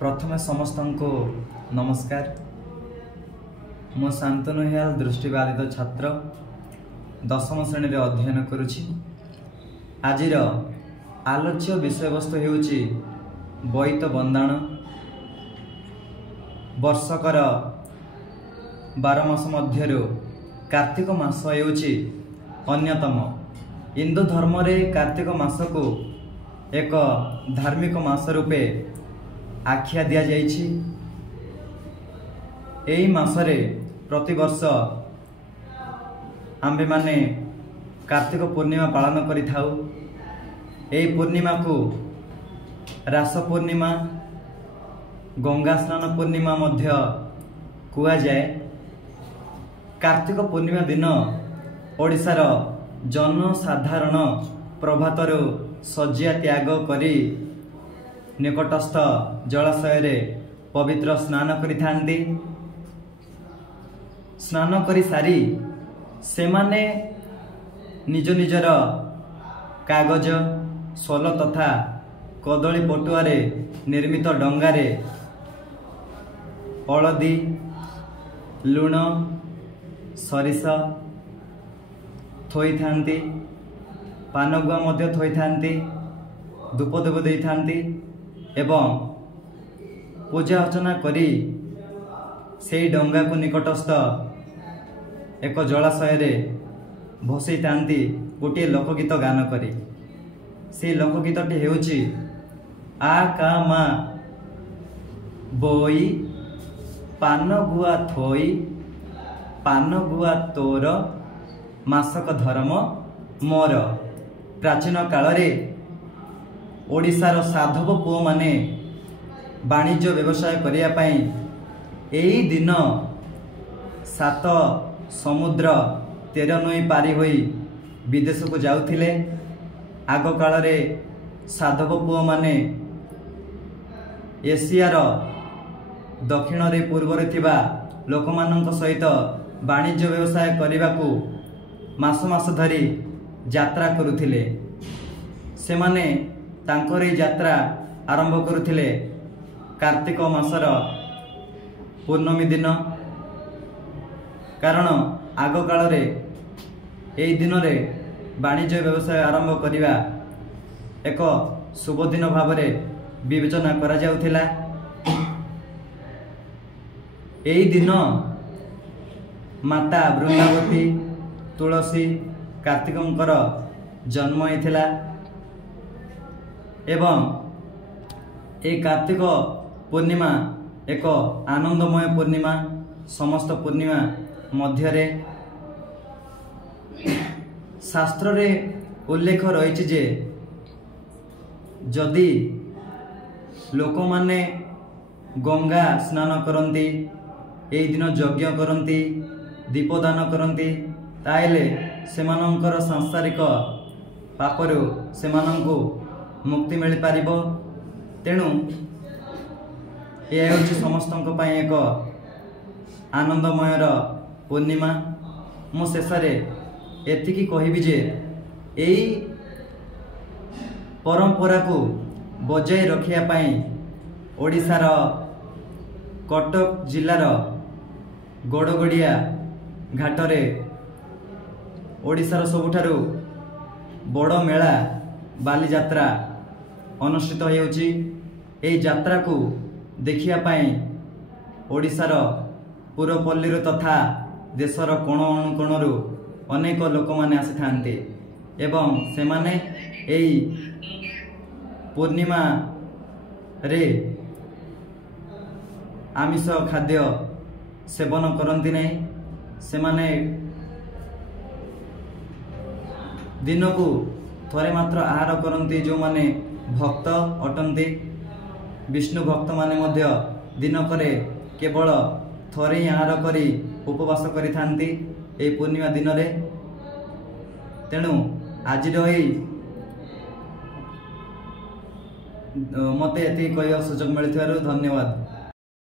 प्रथमे समस्त को नमस्कार। मो शांतनु हेयाल दृष्टिबाधित छात्र 10म श्रेणी अध्ययन करुछि। आजिर आलोच्य विषय वस्तु हेउछि बोईत बंदाण। वर्षकर 12 मास मध्यरु कार्तिक मास हेउछि अन्यतम। हिंदू धर्म रे कार्तिक मास को एक धार्मिक मास रूपे आख्या दिया जाइछि। एही मासरे प्रतिवर्ष आम्भे माने कार्तिक पूर्णिमा पालन करिथाउ। एही पूर्णिमा को रास पूर्णिमा, गंगा स्नान पूर्णिमा मध्य कुआ जाए। कार्तिक पूर्णिमा दिन ओडिशार जनसाधारण प्रभातरु सज्जा त्याग करी निकटस्थ जलाशय रे पवित्र स्नान करिथांती। स्नान करी सारी सेमाने निज निजर कागज, सोल तथा कदली पटुआरे निर्मित डंगारे हलदी, लुण, सरिष थोई थांती, पानगुआ मध्य थोई थांती, धूपदेव दे थांती एवं पूजा अर्चना करी से डंगा को निकटस्थ एक जलाशय रे भसई थांती गोटे लोकगीत गान करी। से लोकगीतटी हेउछि आ का मा बोई पान गुआ थोई, पान गुआ तोर मासक धर्म मोर। प्राचीन काल रे ओडिशार साधव पुओ माने वाणिज्य व्यवसाय करिया पई एही दिन 7 समुद्र 13 नई पारी होई विदेश को जाउथिले। आग काल रे साधव पुओ माने एशियार दक्षिण रे पूर्व रे थिबा लोकमानंक सहित वाणिज्य व्यवसाय करिबाकू मास मास धरी यात्रा करुथिले। सेमाने तांकरी यात्रा आरंभ करुथिले कार्तिक मासर पूर्णमी दिन। कारण आग काल रे एई दिन रे वाणिज्य व्यवसाय आरंभ करिवा एक शुभ दिन भाव रे विवेचना करा जाउथिला। एई दिन माता वृंदावती, तुलसी, कार्तिकंकर जन्म होइथिला एवं ए कार्तिक पूर्णिमा एक आनंदमय पूर्णिमा। समस्त पूर्णिमा मध्यरे शास्त्र रे उल्लेख रही जे जदि लोक माने गंगा स्नान करती, ए दिन यज्ञ करती, दीपदान करती, ताइले सेमानंकर सांसारिक पापरु सेमानंकु मुक्ति मिल पारिबो। तेणु यह हूँ समस्त एक आनंदमयर पूर्णिमा। मु शेषे एतिकी कहबी जे एई परंपरा को बजाय रखिया पई ओडिशार कटक जिलार गड़गड़िया घाटरे ओडिशार सबुठारु बड़ मेला बाली जात्रा अनुष्ठित होउछि। एई जात्रा को देखिया पई ओडिशार पुरपल्ली तथा देशर कोण अनुकोणरू अनेक लोक माने आसी थांती एवं सेमाने एई पूर्णिमा रे आमिष खाद्य सेवन करती नहीं। सेमाने दिन को थोड़े मात्र आहार करती जो माने भक्त अटंती। विष्णु भक्त माने मध्य दिनकरे केवल थोड़े ही आहार करी उपवास करि थांती ए पूर्णिमा दिन रे। तेणु आज मते एति कहवा सुजोग मिलिथिबारु धन्यवाद।